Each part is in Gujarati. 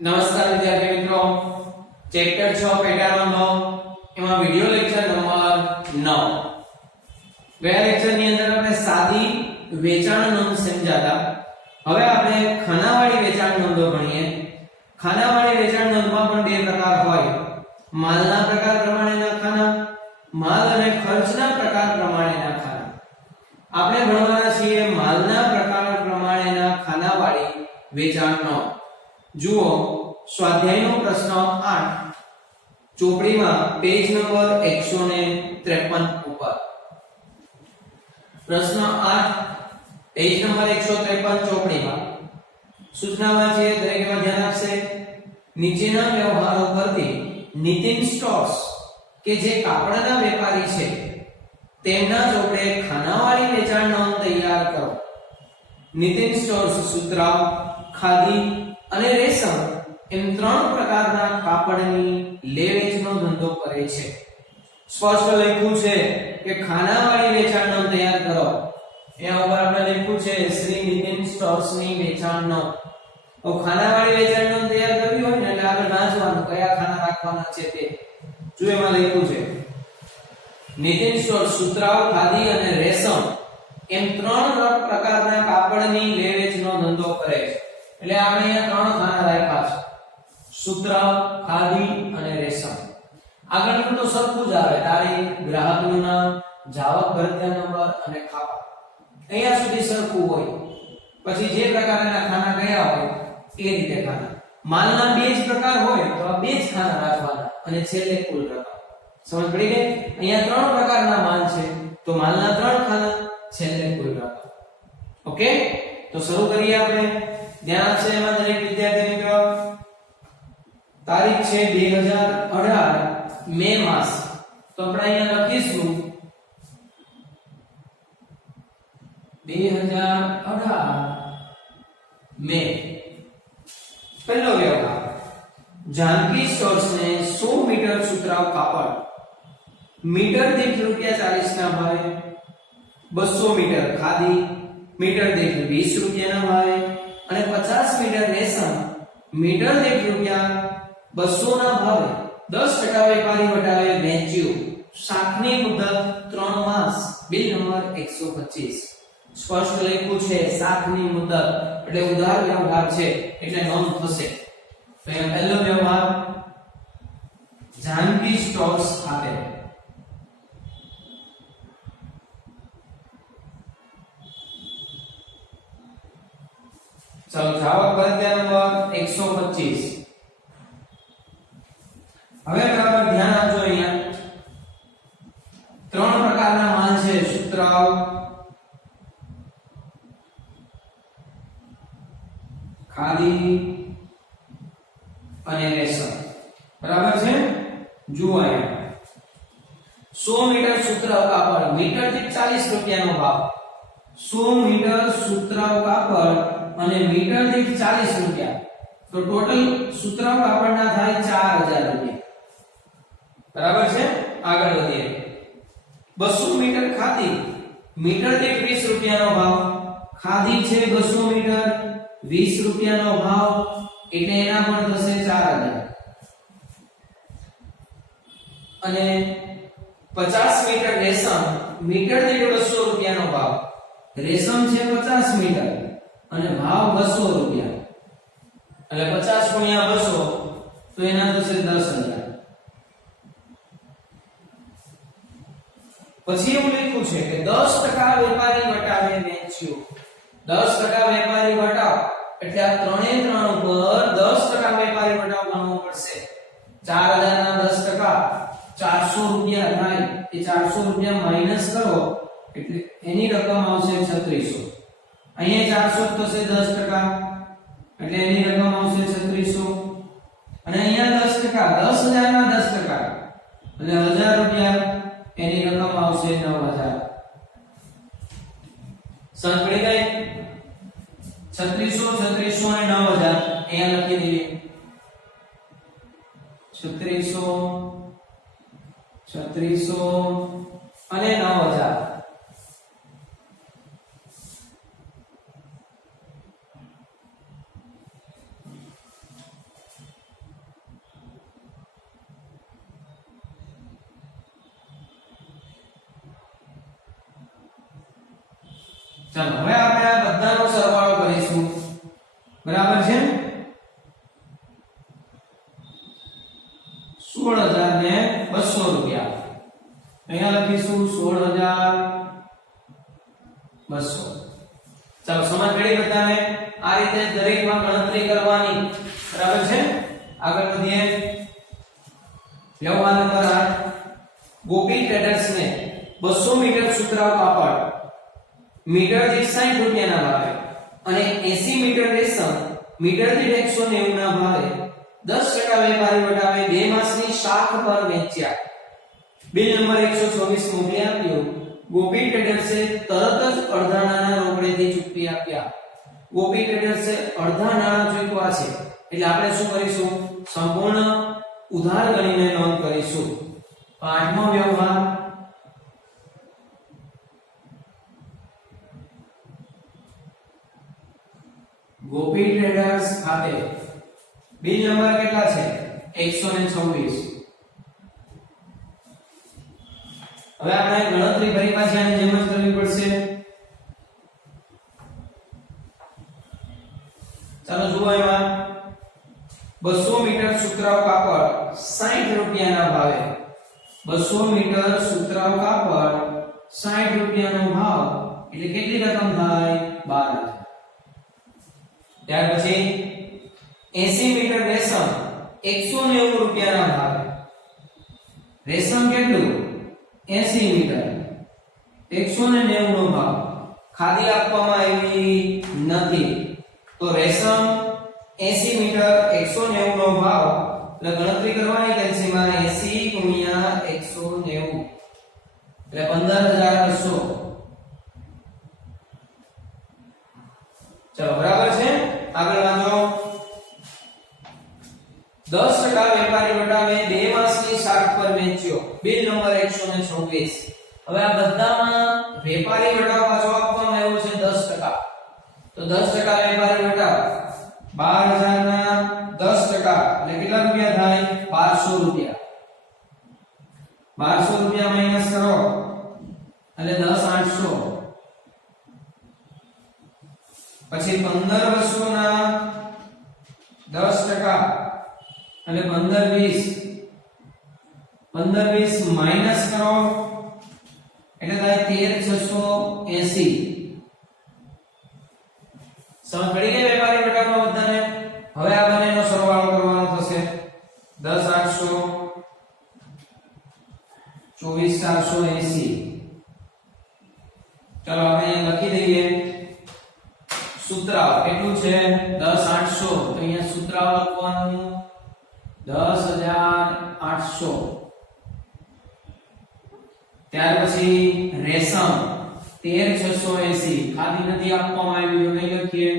નમસ્કાર વિદ્યાર્થી મિત્રો, ચેપ્ટર 6 પેટાનો 9 એમાં વિડિયો લેક્ચર નંબર 9. ગયા લેક્ચરની અંદર આપણે સાદી વેચાણ નોંધ સમજાતા. હવે આપણે ખાનાવાળી વેચાણ નોંધો ભણીએ. ખાનાવાળી વેચાણ નોંધમાં પણ બે પ્રકાર હોય. માલના પ્રકાર પ્રમાણેના ખાના, માલ અને ખર્ચના પ્રકાર પ્રમાણેના ખાના. આપણે ભણવાના છીએ માલના પ્રકાર પ્રમાણેના ખાનાવાળી વેચાણ નોંધ. જુઓ સ્વાધ્યાયનો પ્રશ્ન 8 ચોપડીમાં પેજ નંબર 153 ઉપર. પ્રશ્ન 8 પેજ નંબર 153 ચોપડીમાં સૂચનામાં છે, દરેકમાં ધ્યાન આપશે. નીચેના વ્યવહારો પરથી નીતિન સ્ટોર્સ કે જે કાપડના વેપારી છે તેમના ચોપડે ખાનાવાળી વેચાણ નોંધ તૈયાર કરો. નીતિન સ્ટોર્સ સુતરાઉ, ખાદી અને રેશમ એમ ત્રણ પ્રકારના કાપડની લે-વેચનો ધંધો કરે છે. સ્પષ્ટ લખ્યું છે કે ખાનાવાળી વેચાણ નોંધ તૈયાર કરો. એના ઉપર આપણે લખ્યું છે શ્રી નીતિન સ્ટોર્સની વેચાણ નોંધ. તો ખાનાવાળી વેચાણ નોંધ તૈયાર કરવી હોય ને એટલે આપણે વાંચવાનું કયા ખાના રાખવાના છે તે. જો એમાં લખ્યું છે નીતિન સ્ટોર્સ સુતરાઉ, ખાદી અને રેશમ એમ ત્રણ પ્રકારના કાપડની લે-વેચનો ધંધો કરે છે. એટલે આપણે અહીંયા ત્રણ ખાના રાખ્યા છે: સુતરાઉ, ખાદી અને રેશમ. આગળનું તો સરખું જ આવે, તારીખ, ગ્રાહકનું નામ, જાવક ભરતીયા નંબર અને ખાપા. અહીંયા સુધી સરખું હોય. પછી જે પ્રકારના ખાના કયા હોય એ રીતે ખાના. માલના બે જ પ્રકાર હોય તો આ બે જ ખાના રાખવાના અને છેલ્લે કુલ રકમ. સમજ પડી ગઈ? અહીંયા ત્રણ પ્રકારના માલ છે તો માલના ત્રણ ખાના, છેલ્લે કુલ રકમ. ઓકે, તો શરૂ કરીએ આપણે. ધ્યાન આપશે એમાં દરેક વિદ્યાર્થી મિત્રો. તારીખ છે 2018 મે માસ. તો આપણે અહીંયા લખીશું 2018 મે. પહેલો વ્યવહાર: જાનકી સ્ટોર્સને 100 મીટર સુતરાઉ કાપડ મીટર દીઠ ₹40 ના ભાવે, 200 મીટર ખાદી મીટર દીઠ ₹20 ના ભાવે અને 50 મીટર રેશમ મીટર દીઠ ₹200 ના ભાવે 10% વેપારી વટાવે વેચ્યું. શાખની મુદત 3 માસ. Bill number 125. સ્પષ્ટ લખ્યું છે શાખની મુદત એટલે ઉધાર વ્યવહાર છે એટલે નોંધ થશે. તો અહીંયા પહેલો વ્યવહાર જાનકી સ્ટોર્સ ખાતે. ચલો, જાવક ભરતીયા નંબર 125. હવે બરાબર ધ્યાન આપજો. અહીંયા ત્રણ પ્રકારના માલ છે: સુતરાઉ, ખાદી અને રેશમ. બરાબર છે? જુઓ અહીંયા 100 મીટર સુતરાઉ કાપડ મીટર દીઠ ₹40 નો ભાવ. 100 મીટર સુતરાઉ કાપડ અને મીટર દીઠ ₹40. તો ટોટલ સુતરાઉ કાપડના થાય ₹4000. બરાબર છે? આગળ વધીએ. 200 મીટર ખાદી મીટર દીઠ ₹20 નો ભાવ. ખાદી છે 200 મીટર, ₹20 નો ભાવ એટલે એના પણ થશે 4000. અને 50 મીટર રેશમ મીટર દીઠ ₹200 નો ભાવ. રેશમ છે 50 મીટર અને ભાવ ₹200. એટલે 50 ગુણ્યા 200 તો એના થશે 10000. પછી એવું લખ્યું છે કે 10% વેપારી વટાવે વેચ્યું. 10% વેપારી વટાવ એટલે આ ત્રણે ત્રણ ઉપર 10% વેપારી વટાવ ગણવો પડશે. 4000 ના 10% ₹400 થાય. એ ₹400 માઈનસ કરો એટલે એની રકમ આવશે 3600. અહીંયા 400 થશે 10% એટલે એની રકમ આવશે 3600. અને અહીંયા 10%, 10000 ના 10% એટલે ₹1000 એની રકમ આવશે 9000. સમજ પડી ગઈ? 3600 અને 9000 અહીંયા લખી દઈએ. 3600 અને 9000. ચાલો હવે આપણે આ બધાનો સરવાળો કરીશું, બરાબર છે? 16,200 રૂપિયા અહીંયા લખીશું 16,200. ચાલો સમજ પડી બધાને? આ રીતે દરેકમાં ગણતરી કરવાની, બરાબર છે? આગળ વધીએ. વ્યવહાર નંબર 8. ગોપી ટ્રેડર્સને 200 મીટર સુતરાઉ કાપડ મીટર દીઠ 60 રૂપિયાના ભાવે અને 80 મીટર રેશમ મીટર દીઠ 190 ના ભાવે 10% વેપારી વટાવે 2 માસની શાખ પર વેચ્યા. બિલ નંબર 124 મોકલી આપ્યો. ગોપી ટ્રેડર્સે તરત જ અડધા નાણાં રોકડેથી ચૂકવી આપ્યા. ગોપી ટ્રેડર્સે અડધા નાણાં ચૂકવ્યા છે એટલે આપણે શું કરીશું? સંપૂર્ણ ઉધાર ગણીને નોંધ કરીશું. આઠમો વ્યવહાર. ગોપી ટ્રેડર્સ ખાતે બિલ નંબર કેટલા છે? 126. હવે આપણે ગણતરી ફરી પાછી આની જેમ જ કરવી પડશે. ચાલો જુઓ, એમાં 200 મીટર સુતરાઉ કાપડ 60 રૂપિયાના ભાવે 200 મીટર સુતરાઉ કાપડ 60 રૂપિયાનો ભાવ એટલે કેટલી રકમ થાય? 12,000. ત્યાર પછી 80 મીટર રેશમ 190 રૂપિયાના ભાવે. રેશમ કેટલું? 80 મીટર 190 નો ભાવ. ખાદી આપવામાં આવી નથી તો રેશમ 80 મીટર 190 નો ભાવ એટલે ગણતરી કરવાની કેલ્સીમાં 80 ગુણ્યા 190 એટલે 15,200. ચલો બરાબર છે? આગળ વાંચો. 10% વેપારી વટાવે 2 માસની શાખ પર વેચ્યો. Bill number 126. હવે આ બધામાં વેપારી વટાવ પાછો આપવામાં આવ્યો છે 10%. તો 10% વેપારી વટાવ 12,000 ના 10% એટલે કેટલા રૂપિયા થાય? 1200 રૂપિયા. 1200 રૂપિયા માઈનસ કરો એટલે 10,800. પછી 15,200 ના 10% એટલે 15,20 માઈનસ કરો એટલે થાય 13,680. સમજ પડી ગઈ વેપારી વટાવમાં બધાને? હવે આ બંનેનો સરવાળો કરવાનો થશે. 10,800 24,480. ચાલો આપણે લખી દઈએ. સૂત્રાવ કેટલું છે? 10,800. તો અહીંયા સૂત્રાવ લખવાનું 10,800. ત્યાર પછી રેશમ 13,680. ખાદી નથી આપવામાં આવી તો કઈ લખીએ?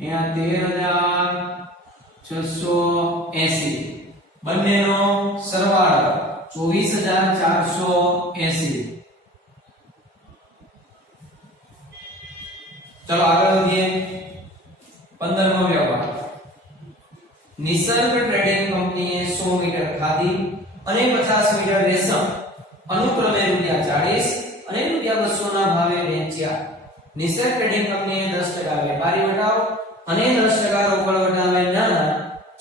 અહીંયા 13,680. બંનેનો સરવાળો 24,480. ચલો આગળ વધીએ. 15મો વ્યવહાર. નિસર્ગ ટ્રેડિંગ કંપનીએ 100 મીટર ખાદી અને 50 મીટર રેશમ અનુક્રમે ₹40 અને ₹200 ના ભાવે વેચ્યા. નિસર્ગ ટ્રેડિંગ કંપનીએ 10% વેપારી વટાવ અને 10% રોકડ વટાવે નાણાં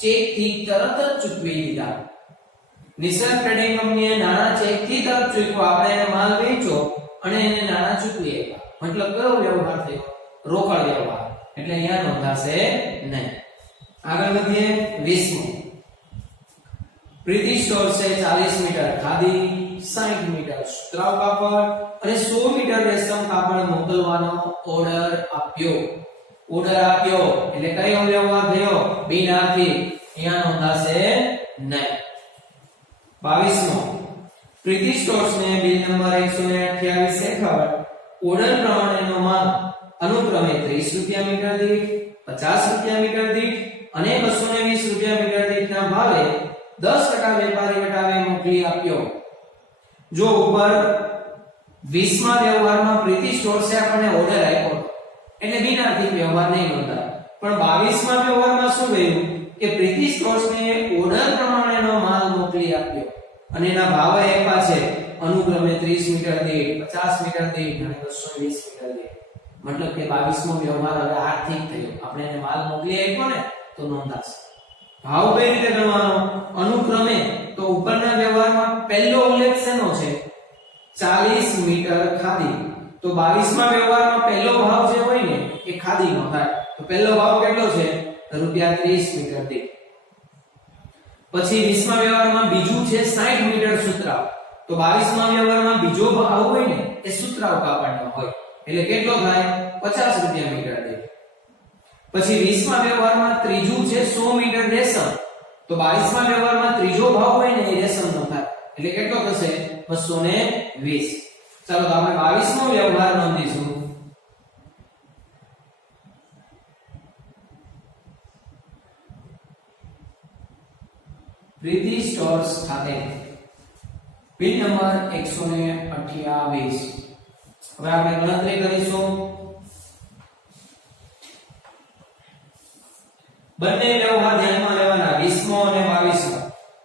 ચેકથી તરત જ ચૂકવી દીધા. નિસર્ગ ટ્રેડિંગ કંપનીએ નાણાં ચેકથી તરત ચૂકવ્યા. આપણે એને માલ વેચ્યો અને એને નાણાં ચૂકવી આપ્યા. મતલબ કયો વ્યવહાર થયો? રોકડ વ્યવહાર. એટલે અહીંયા નોંધાશે નહીં. આગળ વધીએ. 20મો. પ્રીતિ સ્ટોર્સે 40 મીટર ખાદી 60 મીટર સુતરાઉ કાપડ અને 100 મીટર રેશમ કાપડ મોકલવાનો ઓર્ડર આપ્યો. એટલે કયો વ્યવહાર થયો? બિનઆર્થિક. અહીંયા નોંધાશે નહીં. 22મો. પ્રીતિ સ્ટોર્સને બિલ નંબર 128 હેઠળ ઓર્ડર પ્રમાણેનો માલ અનુક્રમે 30 રૂપિયા મીટર દીઠ, 50 રૂપિયા મીટર દીઠ અને 220 રૂપિયા મીટર દીઠના ભાવે 10% વેપારી વટાવે મોકલી આપ્યો. જો ઉપર 20મા વ્યવહારમાં પ્રીતિ સ્ટોર્સે આપણને ઓર્ડર આપ્યો એટલે બિનઆર્થિક વ્યવહાર નહીં નોંધાય. પણ 22મા વ્યવહારમાં શું થયું કે પ્રીતિ સ્ટોર્સને ઓર્ડર પ્રમાણેનો માલ મોકલી આપ્યો અને એના ભાવ આપ્યા છે અનુક્રમે 30 મીટર દીઠ, 50 મીટર દીઠ અને 220 મીટર દીઠ. મતલબ કે 22મો વ્યવહાર હવે આર્થિક થયો, આપણે એને માલ મોકલી આપ્યો ને તો નોંધાશે. ભાવ કઈ રીતે ગણવાનો? અનુક્રમે તો ઉપરના વ્યવહારમાં પહેલો ઉલ્લેખ શેનો છે? 40 મીટર ખાદી. તો 22મા વ્યવહારમાં પહેલો ભાવ જે હોય ને એ ખાદીનો થાય. તો પહેલો ભાવ કેટલો છે? રૂપિયા 30 મીટર દીઠ. પછી 20મા વ્યવહારમાં બીજું છે 60 મીટર સુતરાઉ. તો 22મા વ્યવહારમાં બીજો ભાવ હોય ને એ સુતરાઉ કાપડનો હોય, એટલે કેટલો થાય? 50 રૂપિયા મીટર દીઠ. પછી 20મા વ્યવહારમાં ત્રીજું છે 100 મીટર રેશમ. તો 22મા વ્યવહારમાં ત્રીજો ભાવ હોય ને એ રેશમનો થાય, એટલે કેટલો થશે? 220. ચાલો તો આપણે 22મો વ્યવહાર નોંધીશું. પ્રીતિ સ્ટોર્સ ખાતે બિલ નંબર 128. હવે આપણે ગણતરી કરીશું. બંને વ્યવહાર ધ્યાનમાં લેવાના, 20મો અને 22મો.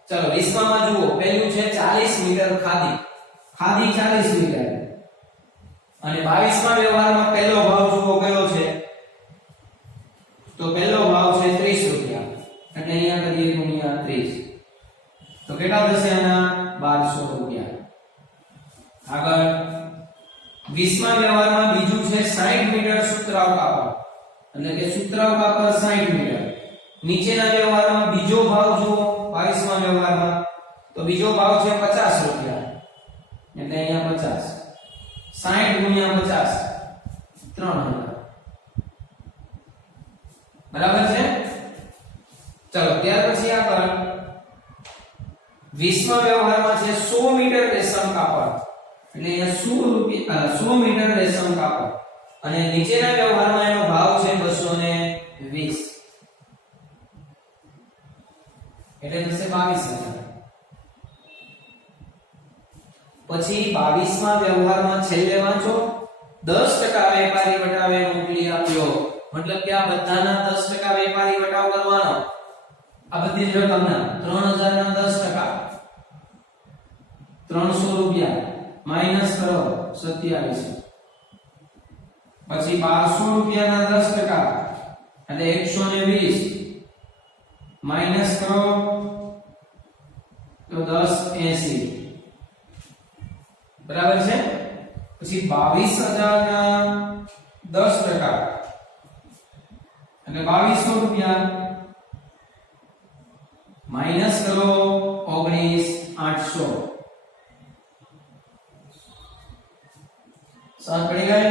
ચલો 20માં જુઓ, પહેલું છે 40 મીટર ખાદી. ખાદી 40 મીટર. અને 22મા વ્યવહારમાં પહેલો ભાવ જુઓ કયો છે? તો પહેલો ભાવ છે 30 રૂપિયા, એટલે અહીંયા કરીએ ગુણ્યા 30. તો કેટલા થશે આના? 1200 રૂપિયા. આગળ 20મા વ્યવહારમાં બીજું છે 60 મીટર સુતરાઉ કાપડ, એટલે કે સુતરાઉ કાપડ 60 મીટર. નીચેના વ્યવહારમાં બીજો ભાવ જુઓ, 22મા વ્યવહારમાં તો બીજો ભાવ છે 50 રૂપિયા, એટલે અહીંયા 50. 60 ગુણ્યા 50 3000. બરાબર છે? ચલો ત્યાર પછી આગળ 20મા વ્યવહારમાં છે 100 મીટર રેશમ કાપડ, એટલે અહીંયા 100 મીટર રેશમ કાપડ. અને નીચેના વ્યવહારમાં એનો ભાવ છે 220, એટલે થશે 22000. પછી 22મા વ્યવહારમાં છેલ્લે વાંચો, 10% વેપારી વટાવે મોકલી આપ્યો. મતલબ કે આ બધાના 10% વેપારી વટાવ કરવાનો. આ બધી જ રકમના 3000 ના 10%, 300 રૂપિયા માઈનસ કરો 27. પછી 1200 રૂપિયાના 10%, એટલે 120 માઈનસ કરો તો 1080. બરાબર છે? પછી 22000 ના 10%, એટલે 2200 રૂપિયા માઈનસ કરો 19800. સમજ પડી ગઈ?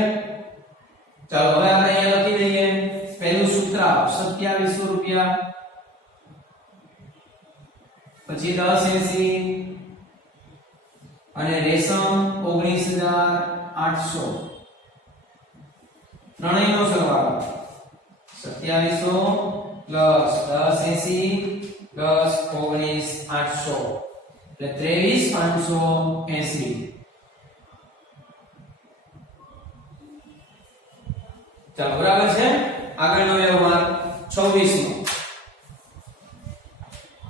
ચાલો હવે આપણે અહીંયા લખી દઈએ. પહેલું સુતરાઉ 2700 રૂપિયા, પછી 1080 અને રેશમ 19800. ત્રણેયનો સરવાળો 2700 પ્લસ 1080 પ્લસ 19800, એટલે 23580. ચાલો બરાબર છે? આગળનો વ્યવહાર 26મો.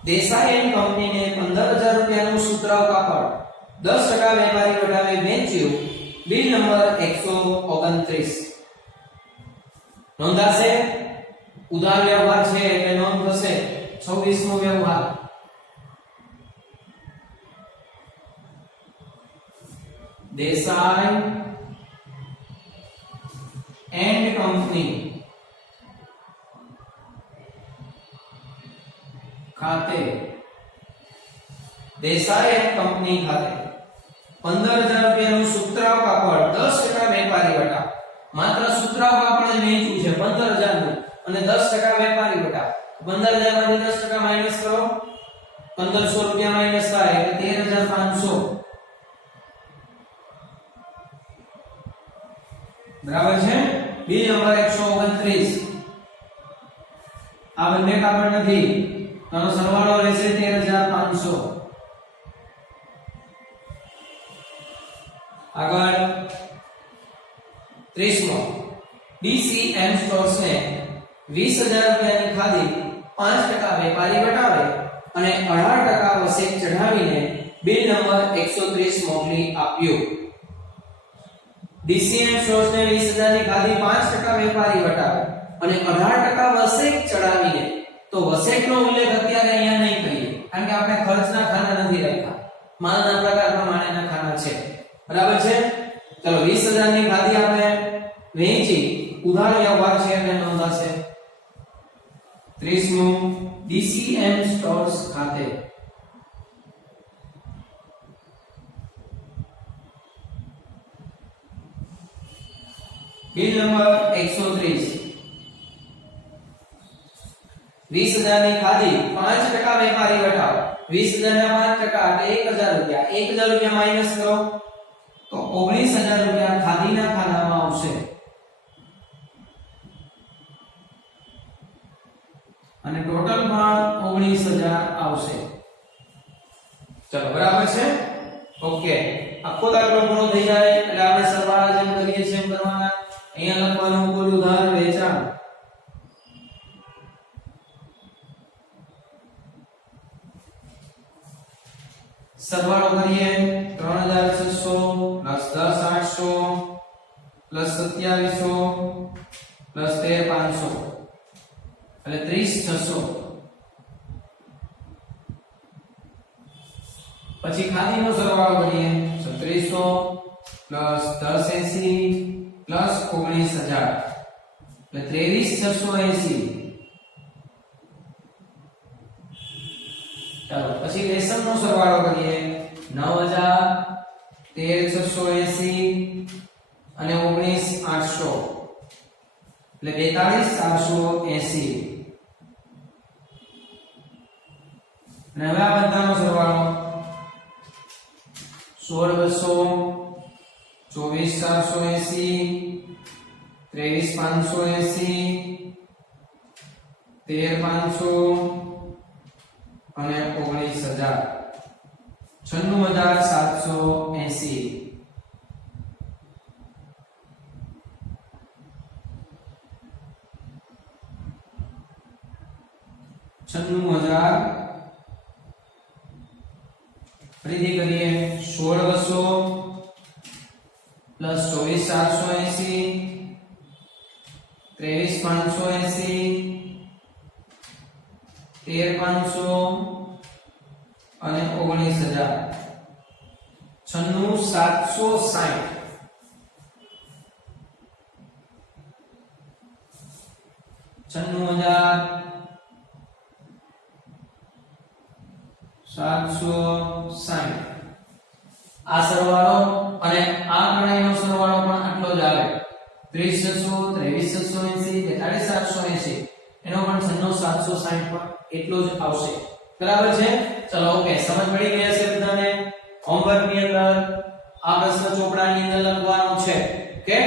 દેસાઈ એન્ડ કંપનીને 15000 રૂપિયાનું સુતરાઉ કાપડ 10% વેપારી વટાવે વેચ્યું. Bill number 129. નોંધાશે? ઉધાર વ્યવહાર છે એટલે નોંધ થશે. 26મો વ્યવહાર. દેસાઈ એન્ડ કંપની ખાતે, દેસાઈ એન્ડ કંપની ખાતે 15000 રૂપિયાનું સુતરાઉ કાપડ 10% વેપારી વટાવ. માત્ર સુતરાઉ કાપડ જ વેચ્યું છે 15000 નું, અને 10% વેપારી વટાવ. 15000 માંથી 10% માઈનસ કરો, 1500 રૂપિયા માઈનસ થાય એટલે 13500. બરાબર છે? Bill number 129. આ બંને કાપડ નથી, આનો સરવાળો રહેશે 13500. આગળ 30મો. ડીસીએમ સ્ટોર્સ ને 20000 રૂપિયાની ખાદી 5% વેપારી વટાવે અને 18% વસેક ચઢાવીને બિલ નંબર 130 મોકલી આપ્યું. ડીસીએમ સ્ટોર્સ ને 20000 ની ખાધી 5% વેપારી વટાવે અને 18% વસેક ચડાવીને, તો વસેકનો ઉલ્લેખ અત્યારે અહીંયા નહીં કરીએ કારણ કે આપણે ખર્ચના ખાના નથી રાખ્યા, માલના પ્રકાર પ્રમાણેના ખાના છે, બરાબર છે. ચલો 20000 ની ખાધી આપણે વેચી, ઉધાર વ્યવહાર છે એટલે નોંધાશે 30મું ડીસીએમ સ્ટોર્સ ખાતે. Bill number 130. 20000 ની ખાધી 5% વેપારી વટાવ, 20000 ના 5% એટલે 1000 રૂપિયા, 1000 રૂપિયા માઈનસ કરો તો 19000 રૂપિયા ખાધીના ખાનામાં આવશે અને ટોટલ પણ 19000 આવશે. ચલો બરાબર છે. ઓકે, આખો દાખલો પૂરો થઈ જાય એટલે આપણે સરવાળા જેમ કરીએ છીએ એમ કરવાના. અહીંયા લખવાનું કુલ ઉધાર વેચાણ, સરવાળો કરીએ 3600 પ્લસ 10800 પ્લસ 2700 પ્લસ 13500 એટલે 30600. પછી ખાધીનો સરવાળો કરીએ 3600 પ્લસ 1080 પ્લસ 19000 એટલે 23680. ચાલો પછી રેશમનો સરવાળો કરીએ 9000 13680 અને 19800 એટલે 42480. અને હવે આ બધાનો સરવાળો 16200 24480 23580 13500 અને 19000 96780. ફરીથી કરીએ 16200 પ્લસ 24480 23580 13500 અને 19000 96760. આ સરવાળો અને આ ત્રણેયનો સરવાળો પણ આટલો જ આવે 33600 23680 44780 એનો પણ 96760 પણ એટલો જ આવશે. બરાબર છે. ચલો ઓકે, સમજ પડી ગઈ હશે બધાને. હોમવર્ક ની અંદર આ પ્રશ્ન ચોપડાની અંદર લખવાનો છે. ઓકે.